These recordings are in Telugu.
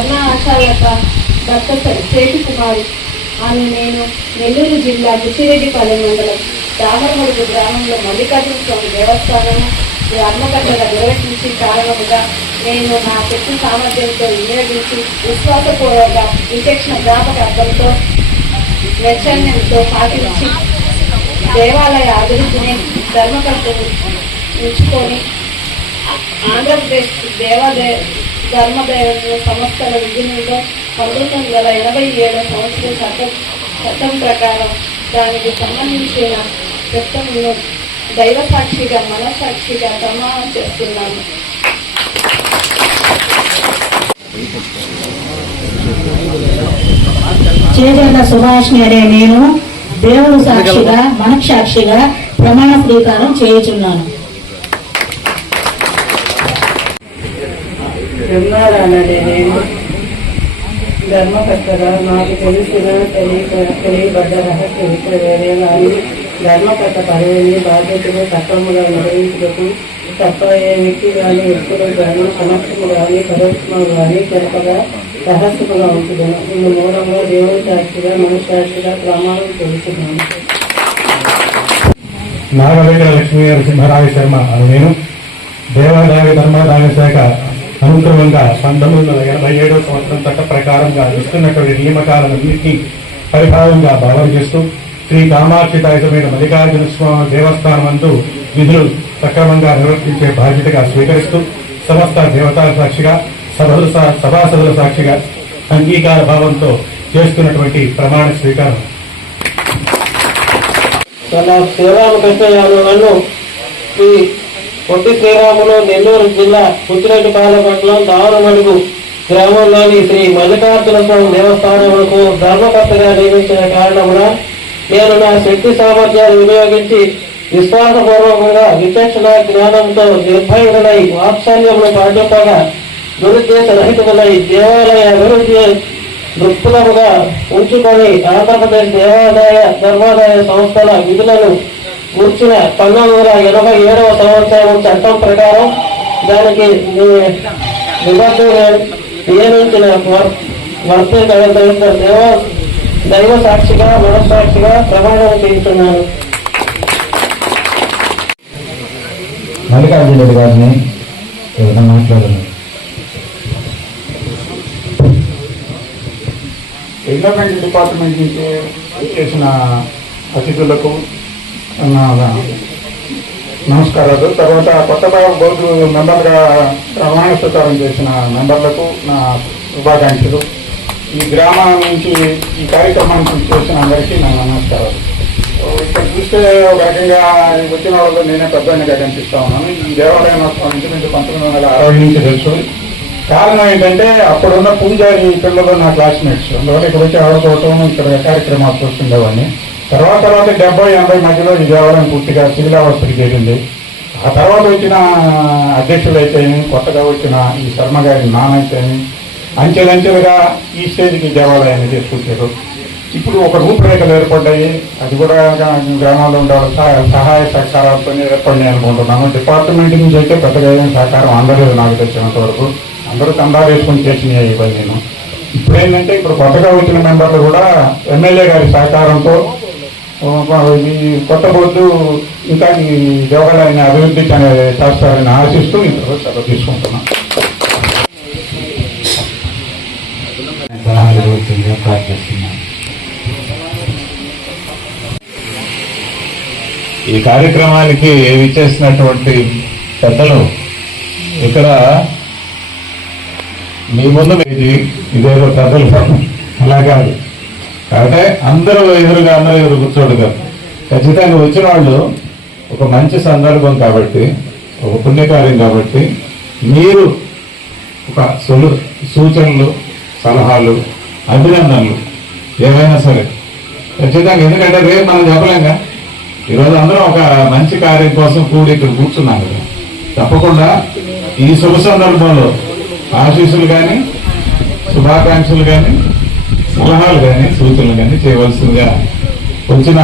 శ్రీమతి కొన్న ఆశాలత భర్త శేషు కుమారి ఆమె నేను నెల్లూరు జిల్లా బుచ్చిరెడ్డిపాలెం మండలం దామరమడుగు గ్రామంలో మల్లికార్జున స్వామి దేవస్థానం ధర్మకట్టగా నిర్వహించి కారణముగా నేను నా శక్తి సామర్థ్యంతో వినియోగించి విశ్వాసపూర్వక విచక్షణ జ్ఞాపకార్థంతో నైపుణ్యంతో పాటించి దేవాలయ అభివృద్ధిని ధర్మకర్తను ఉంచుకొని ఆంధ్రప్రదేశ్ దేవాలయ ధర్మదేవ సంస్థల విధిలో పంతొమ్మిది వందల ఎనభై ఏడు సంవత్సరం చట్టం చట్టం ప్రకారం దానికి సంబంధించిన చట్టంను దైవ సాక్షిగా మనసాక్షిగా ప్రమాణం చేస్తున్నాను చేజర్ల సుభాష్ని అనే నేను దేవుడు సాక్షిగా మనక్షాక్షిగా ప్రమాణ స్వీకారం చేయుచున్నాను. బ్రహ్మారాననే నేను ధర్మకర్తగా నాకు తెలిసిన తెలియక తెలియబడ్డ రహస్య ఇతర వేరే కానీ ధర్మకర్త పదవిని బాధ్యతను సక్రమంగా నిర్వహించుటకు తప్ప ఏ వ్యక్తి కానీ వ్యక్తులు కానీ సమక్షము కానీ పరోక్షము కానీ జరపగా రహస్యముగా ఉంటుందని ఇందు మూలంలో దేవుని సాక్షిగా మనసాక్షిగా ప్రమాణం చేస్తున్నాను. నాగవేంద్ర లక్ష్మీ నరసింహరాయ శర్మ అని నేను దేవాదాయ ధర్మాదాయ శాఖ అనుక్రమంగా పంతొమ్మిది వందల ఎనభై ఏడవ సంవత్సరం చట్ట ప్రకారంగా ఇస్తున్నటువంటి నియామకాలన్నింటినీ పరిభావంగా భావన చేస్తూ శ్రీ కామాక్షితాయుతమైన మల్లికార్జున స్వామి దేవస్థానం అందు విధులు సక్రమంగా నిర్వర్తించే బాధ్యతగా స్వీకరిస్తూ సమస్త దేవతా సాక్షిగా సభలు సభాసభల సాక్షిగా అంగీకార భావంతో చేస్తున్నటువంటి ప్రమాణ స్వీకారం. తన శ్రీరామకృష్ణ యాదవ్ నన్ను పొట్టి శ్రీరాములు నెల్లూరు జిల్లా పుచ్చిరెడ్డిపాలెం మండలం దావరమడుగు గ్రామంలోని శ్రీ మల్లికార్జున స్వామి దేవస్థానములకు ధర్మకర్తగా నియమించిన కారణమున నేను నా శక్తి సామర్థ్యాలు వినియోగించి విశ్వాసపూర్వకంగా విచక్షణ జ్ఞానంతో నిర్భయుడై వాత్సల్యమును పాటింపగా దురుద్దేశ రహితులై దేవాలయ అభివృద్ధి దృక్పథముగా ఉంచుకొని ఆంధ్రప్రదేశ్ దేవాదాయ ధర్మాదాయ సంస్థల విధులను కూర్చిన పంతొమ్మిది వందల ఎనభై ఏడవ సంవత్సరం చట్టం ప్రకారం దానికి నియమించిన వర్- వర్తించవలసిన దేవ దైవ సాక్షిగా మనసాక్షిగా ప్రమాణం చేస్తున్నాను మల్లికార్జున రెడ్డి గారిని ఏదైనా మాట్లాడాలి డెవలప్మెంట్ డిపార్ట్మెంట్ నుంచి చేసిన అతిథులకు నమస్కారాలు తర్వాత కొత్త బోర్డు మెంబర్గా రవాణా స్వీకారం చేసిన మెంబర్లకు నా శుభాకాంక్షలు. ఈ గ్రామం నుంచి ఈ కార్యక్రమానికి చేసిన అందరికీ నా నమస్కారాలు. ఇక్కడ చూస్తే ఒక రకంగా వచ్చిన వాళ్ళు నేనే పెద్దగా కనిపిస్తా ఉన్నాను. ఈ దేవాలయం నుంచి నుంచి పంతొమ్మిది వందల అరవై నుంచి తెలుసు. కారణం ఏంటంటే అప్పుడున్న పూజారి పిల్లలు నా క్లాస్మేట్స్ అందువల్ల ఇక్కడ వచ్చి ఆడుకోవటం ఇక్కడ కార్యక్రమాలు చూస్తుండేవాడిని. తర్వాత తర్వాత డెబ్బై ఎనభై మధ్యలో ఈ దేవాలయం పూర్తిగా శిథిలావస్థకి చేరింది ఆ తర్వాత వచ్చిన అధ్యక్షులు అయితేమి కొత్తగా వచ్చిన ఈ శర్మ గారి నాన్న అయితేమి అంచెలంచెలుగా ఈ స్టేజ్కి దేవాలయాన్ని తీసుకొచ్చారు. ఇప్పుడు ఒక రూపురేఖలు ఏర్పడ్డాయి. అది కూడా గ్రామాల్లో ఉండే సహాయ సహకారాలతోనే ఏర్పడినాయి అనుకుంటున్నాను. డిపార్ట్మెంట్ నుంచి అయితే పెద్దగా ఏం సహకారం అందలేదు నాకు తెచ్చినంత వరకు. అందరూ చందా వేసుకొని చేసినాయి ఇవన్నీ నేను. ఇప్పుడు ఏంటంటే ఇప్పుడు కొత్తగా వచ్చిన మెంబర్లు కూడా ఎమ్మెల్యే గారి సహకారంతో కొత్త బోర్డు ఇంకా ఈ దేవాలయాన్ని అభివృద్ధి చే- చేస్తారని ఆశిస్తూ ఇంట్లో సెలవు తీసుకుంటున్నాను సలహాలు ఇవ్వవలసిందిగా ప్రార్థిస్తున్నాను ఈ కార్యక్రమానికి విచ్చేసినటువంటి పెద్దలు ఇక్కడ మీ ముందు ఇది ఇదేదో పెద్దలు అలా కాదు కాబట్టి అందరూ ఎదురుగా అందరూ ఎదురు కూర్చోడు ఖచ్చితంగా వచ్చిన వాళ్ళు ఒక మంచి సందర్భం కాబట్టి ఒక పుణ్యకార్యం కాబట్టి మీరు ఒక సొలు సూచనలు సలహాలు అభినందనలు ఏమైనా సరే. ఖచ్చితంగా ఎందుకంటే రేపు మనం చెప్పలేంగా ఈరోజు అందరం ఒక మంచి కార్యం కోసం కూడి ఇక్కడ కూర్చున్నాం కదా. తప్పకుండా ఈ శుభ సందర్భంలో ఆశీస్సులు కానీ శుభాకాంక్షలు కానీ సలహాలు కానీ సూచనలు కానీ చేయవలసిందిగా వచ్చిన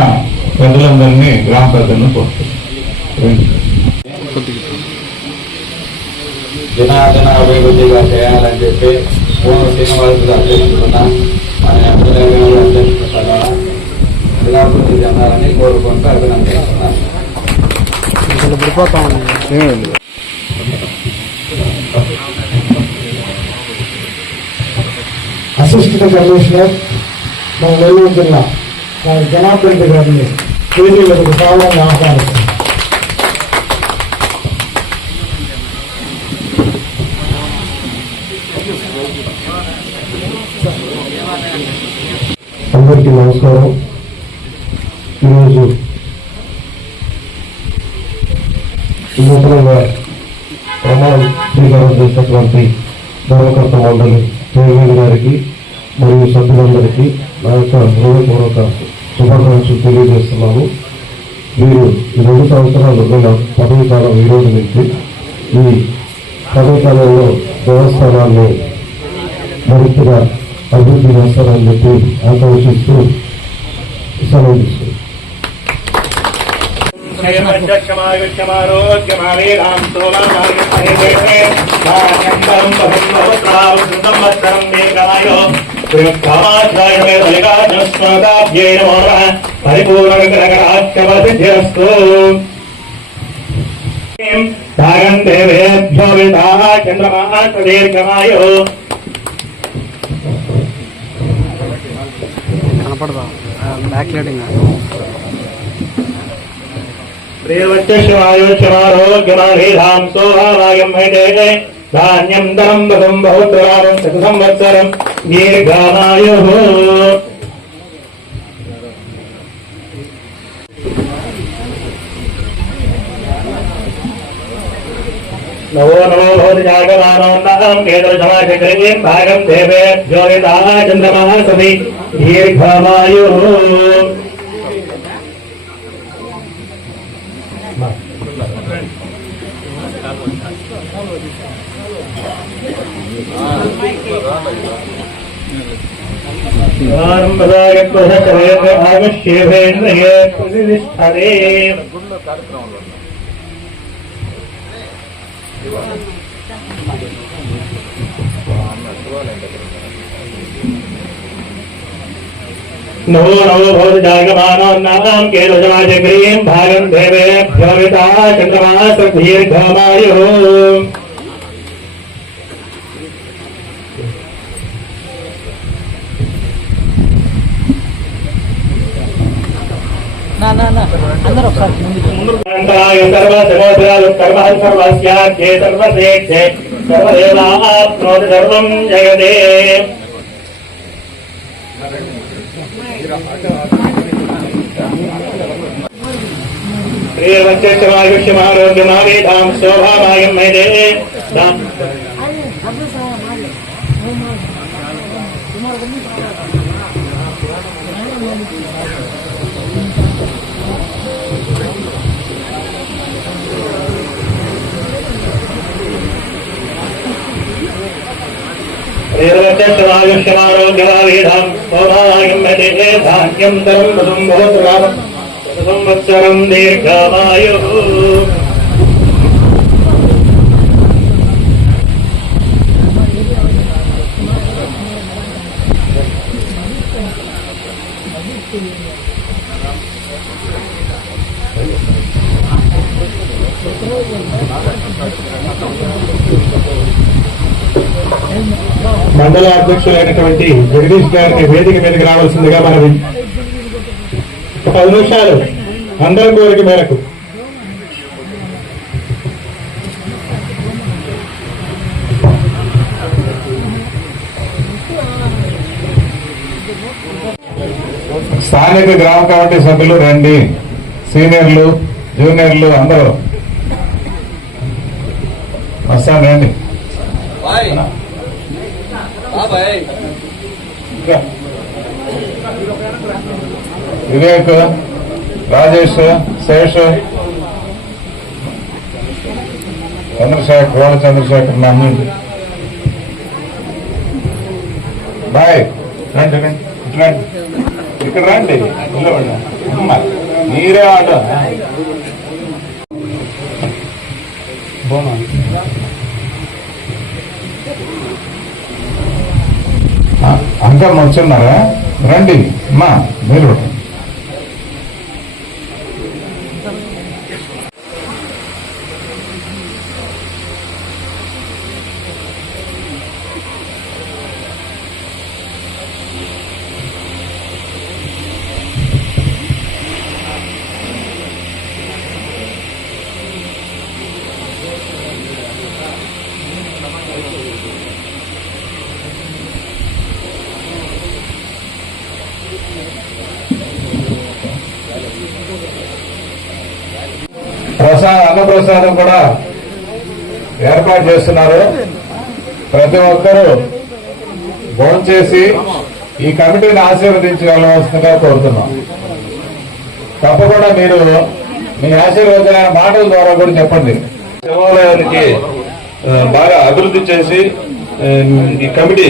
పెద్దలందరినీ గ్రామ పెద్దలను కోరుతున్నాను అభివృద్ధిగా చేయాలని చెప్పి పూర్వ శ్రీనివాసులు అధ్యక్షుడున్న మన ఎమ్మెల్యే అభివృద్ధి చెందాలని కోరుకుంటూ అభినందిస్తున్నాను. అసిస్టెంట్ కమిషనర్ మన నెల్లూరు జిల్లా మన జనార్దన్ రెడ్డి గారిని వేదికలకు సాధారణంగా ఆహ్వానిస్తాం అందరికీ నమస్కారం. ఈరోజు నూతనంగా ప్రమాణ స్వీకారం చేసినటువంటి ధర్మకర్త మండలి చైర్మన్ గారికి మరియు సభ్యులందరికీ నా యొక్క హృదయపూర్వక శుభాకాంక్షలు తెలియజేస్తున్నాను మీరు ఈ రెండు సంవత్సరాలు ఉన్న పదవి కాలం ఈరోజు నుంచి ఈ పదవి కాలంలో దేవస్థానాన్ని మరింతగా అభివృద్ధి చేస్తారని చెప్పి ఆకాంక్షిస్తూ సెలవు తీసుకుంటాం పరిపూర్ణగ్రహరాక్షవసిద్ధిరస్తు భాగం దేవేభ్యో విధాः చంద్రమాः సుదీర్ఘమాయు ప్రియవచ్చమారోగ్యమాధీధాం సోభావాయం హైతే ధాన్యం ధనం బహుం బహుత్రారం శత సంవత్సరం దీర్ఘమాయు నవో నమో భవతి జాగమానోన్నహం కేతరసమాచక్రీం భాగం దేవేభ్యో విదాः చంద్రమः సమి దీర్ఘమాయు नमो नमो नमो भवदागमानो नाम केलजमाजग्रीं भागं देवेभ्यो विता चन्द्रमासधीर्घमायुः। సర్వ సర్వోదయాలు సర్వ సర్వస్యాఖ్యే సర్వశ్రేష్ఠే కుమార్ సర్వం జగదే ప్రియవచ్చమాయుష్యమారోగ్యమావేదాం శోభామాయం మైదే ప్రియవచ్చమాయుష్యమారోగ్యమావేదాం శోభామాయం మైదే ధాన్యం ధరం మధుం భవతురాం మండల అధ్యక్షులైనటువంటి జగదీష్ గారిని వేదిక మీదకి రావాల్సిందిగా మనవి. పది నిమిషాలు అందరి కోరిక మేరకు. స్థానిక గ్రామ కమిటీ సభ్యులు రండి. సీనియర్లు జూనియర్లు అందరూ. వస్తాను రండి. వివేక్ రాజేష్ శేష్. చంద్రశేఖర్ గోడ చంద్రశేఖర్ నమ్మి బాయ్. రండి రండి. ఇటు రండి. ఇక్కడ రండి. నిలబడి అమ్మ మీరే ఆట అంకల్ వచ్చున్నారా రండి. మా మీరు. ప్రసాద్ కూడా ఏర్పాటు చేస్తున్నారు. ప్రతి ఒక్కరూ భోంచేసి ఈ కమిటీని ఆశీర్వదించగలవలసిందిగా కోరుతున్నాం. తప్పకుండా మీరు మీ ఆశీర్వదమైన మాటల ద్వారా కూడా చెప్పండి. శివాలయానికి బాగా అభివృద్ధి చేసి ఈ కమిటీ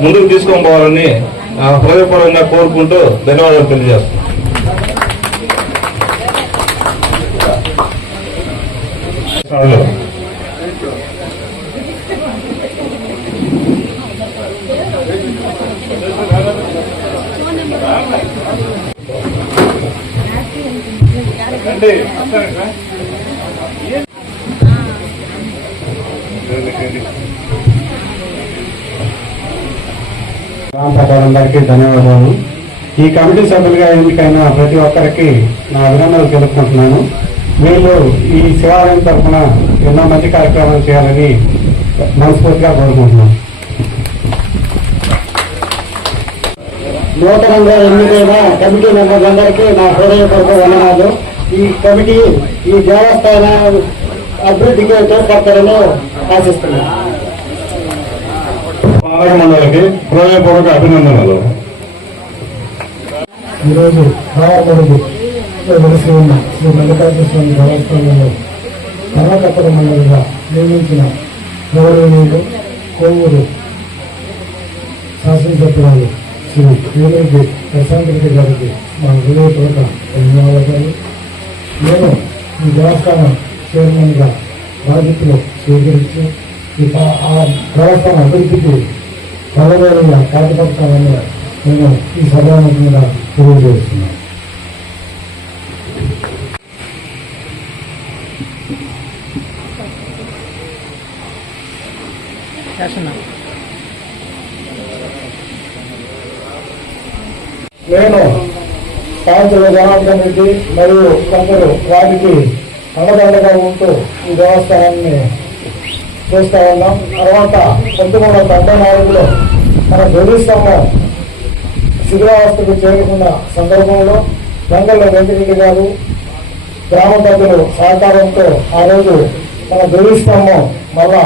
ముందుకు తీసుకొని పోవాలని ఆ, హృదయపూర్వకంగా కోరుకుంటూ ధన్యవాదాలు తెలియజేస్తున్నాం. వాళ్ళు ప్రజలందరికీ ధన్యవాదాలు. ఈ కమిటీ సభ్యులుగా ఎన్నికైన ప్రతి ఒక్కరికి నా అభినందనలు తెలుపుకుంటున్నాను. వీళ్ళు ఈ శివాలయం తరఫున ఎన్నో మంచి కార్యక్రమాలు చేయాలని మనస్ఫూర్తిగా కోరుకుంటున్నాను నూతనంగా ఎన్నికైన కమిటీ మెంబర్లందరికీ నా హృదయపూర్వక వందనాలు. ఈ కమిటీ ఈ దేవస్థాన అభివృద్ధికి తోడ్పడతారని ఆశిస్తున్నాను మండలికి హృదయపూర్వక అభినందనలు. ఈరోజు వెలిసి ఉన్న శ్రీ మల్లికార్జున స్వామి దేవస్థానంలో ధర్మకర్తల మండలిగా నియమించిన గౌరవనీయులు కోవూరు శాసనసభ్యురాలు శ్రీ వేలేటి ప్రశాంత్ రెడ్డి గారికి మా హృదయపూర్వక ధన్యవాదాలు నేను ఈ దేవస్థానం చైర్మన్గా బాధ్యతలు స్వీకరించి ఈ ఆ దేవస్థానం అభివృద్ధికి పదవేలుగా పాటుపడతామని నేను ఈ సభాముఖంగా తెలియజేస్తున్నాను. నేను కాంతుల జనార్దన్ రెడ్డి మరియు కొందరు వారికి అండదండగా ఉంటూ ఈ దేవస్థానాన్ని చూస్తా ఉన్నాం. తర్వాత పంతొమ్మిది వందల తొంభై నాలుగులో మన జ్యోతిష్యంలో శిథిరావస్థకు చేరుకున్న సందర్భంలో గంగల్ల వెంకటరెడ్డి గారు గ్రామ పెద్దలు సహకారంతో ఆ రోజు మన జ్యోతిష్యంలో మళ్ళా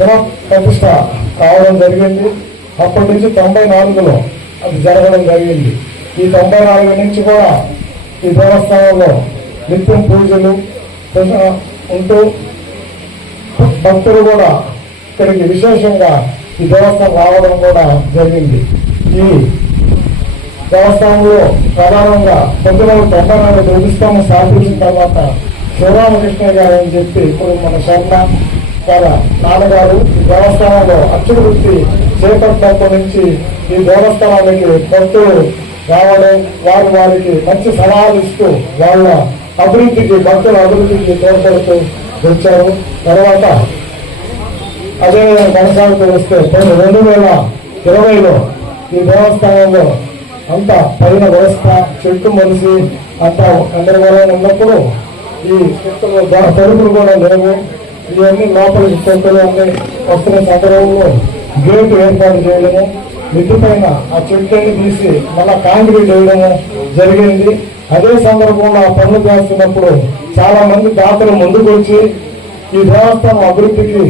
పునఃప్రతిష్ట కావడం జరిగింది. అప్పటి నుంచి తొంభై నాలుగులో అది జరగడం జరిగింది. ఈ తొంభై నాలుగు నుంచి కూడా ఈ దేవస్థానంలో నిత్యం పూజలు ఉంటూ భక్తులు కూడా ఇక్కడికి విశేషంగా ఈ దేవస్థానం రావడం కూడా జరిగింది. ఈ దేవస్థానంలో ప్రధానంగా పంతొమ్మిది తొంభై నాలుగు స్థాపించిన తర్వాత శివరామకృష్ణ గారు అని చెప్పి ఇప్పుడు మన శర్మ వాళ్ళ నాన్నగారు ఈ దేవస్థానంలో అక్షర వృత్తి చేపట్టినప్పటి నుంచి ఈ దేవస్థానానికి భక్తులు రావడం వారు వారికి మంచి సలహాలు ఇస్తూ వాళ్ళ అభివృద్ధికి భక్తుల అభివృద్ధికి తోడ్పడుతూ వచ్చారు. తర్వాత అదే కొనసాగుతూ వస్తే కొన్ని రెండు వేల ఇరవైలో ఈ దేవస్థానంలో అంత పైన వ్యవస్థ చెట్టు మనిషి అంత గందరగోళం ఉన్నప్పుడు ఈ చెట్టులో తలుపులు కూడా లేవు. ఇవన్నీ లోపలికి చెట్టులు ఉండే వస్తున్న సందర్భంలో గేటు ఏర్పాటు చేయడము మిద్ది పైన ఆ చెట్లన్నీ తీసి మళ్ళా కాంక్రీట్ వేయడము జరిగింది. అదే సందర్భంలో ఆ పనులు చేస్తున్నప్పుడు చాలా మంది దాతలు ముందుకు వచ్చి ఈ దేవస్థానం అభివృద్ధికి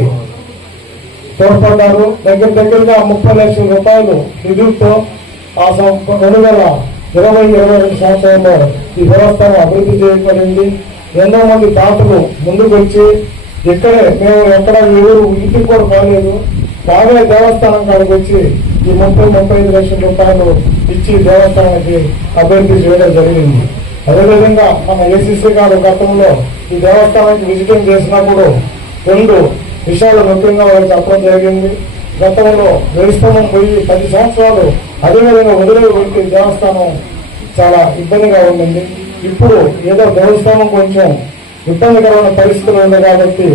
తోడ్పడ్డారు. దగ్గర దగ్గరగా ముప్పై లక్షల రూపాయలు నిధులతో ఆ రెండు వేల ఇరవై ఇరవై రెండు సంవత్సరంలో ఈ దేవస్థానం అభివృద్ధి చేయబడింది. ఎంతో మంది దాతలు ముందుకు వచ్చి ఇక్కడే మేము ఎక్కడ ఎవరు ఇంటికి కూడా పోలేదు. బాగా దేవస్థానం కాడికి వచ్చి ఈ ముప్పై ముప్పై ఐదు లక్షల రూపాయలు ఇచ్చి దేవస్థానానికి అభివృద్ధి చేయడం జరిగింది. అదేవిధంగా మన ఏసీసీ గారు గతంలో ఈ దేవస్థానానికి విజిటింగ్ చేసినప్పుడు రెండు విషయాలు ముఖ్యంగా వారికి చెప్పడం జరిగింది. గతంలో దేవస్థానం పోయి పది సంవత్సరాలు అదేవిధంగా వదిలేబట్టి దేవస్థానం చాలా ఇబ్బందిగా ఉండింది. ఇప్పుడు ఏదో దేవస్థానం కొంచెం ఇబ్బందికరమైన పరిస్థితులు ఉంది కాబట్టి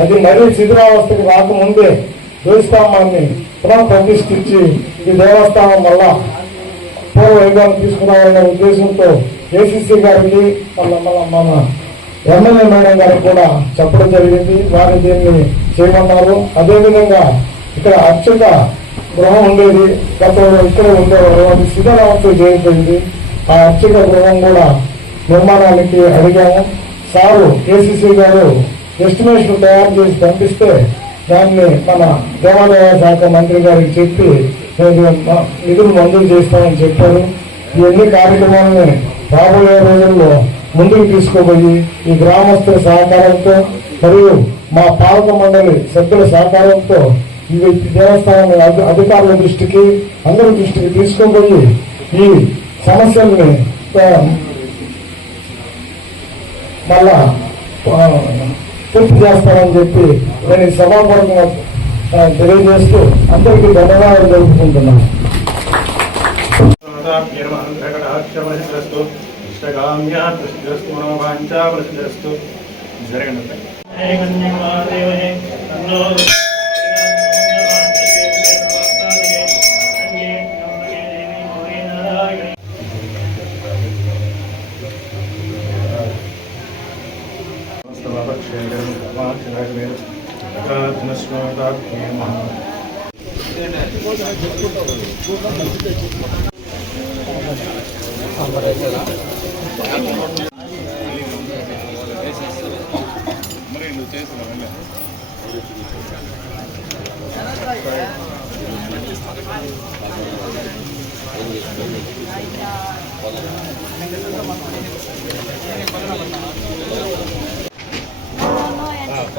అది మరీ శిథిరావస్థకు రాకముందే దేవస్థానాన్ని పునః ప్రతిష్ఠించి ఈ దేవస్థానం వల్ల పూర్వ వైభవం తీసుకురావాలనే ఉద్దేశంతో ఏసీసీ గారికి మళ్ళీ మన ఎమ్మెల్యే మేడం గారికి కూడా చెప్పడం జరిగింది. వారు దీన్ని చేయమన్నారు. అదేవిధంగా ఇక్కడ అత్యంత గృహం ఉండేది. గతంలో ఇక్కడ ఉండేవారు. అది శిథిరావస్థ చేయబడింది ఆ అర్చక గృహం కూడా నిర్మాణానికి అడిగాము. సారు కేసీసీ గారు ఎస్టిమేషన్ తయారు చేసి పంపిస్తే దాన్ని మన దేవాదాయ శాఖ మంత్రి గారికి చెప్పి నేను నిధులు మంజూరు చేస్తామని చెప్పారు. ఈ కార్యక్రమాలని రాబోయే రోజుల్లో ముందుకు తీసుకుపోయి ఈ గ్రామస్తుల సహకారంతో మరియు మా పాలక మండలి సభ్యుల సహకారంతో ఈ దేవస్థానం అధికారుల దృష్టికి అందరి దృష్టికి తీసుకుపోయి ఈ సమస్యల్ని మళ్ళా పూర్తి చేస్తానని చెప్పి నేను ఈ సభాపూర్వకంగా తెలియజేస్తూ అందరికీ ధన్యవాదాలు తెలుపుకుంటున్నాను. జరగండి. మరి నువ్వు చేసిన వెళ్ళా పదన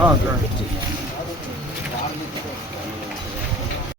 ఆ, సరే.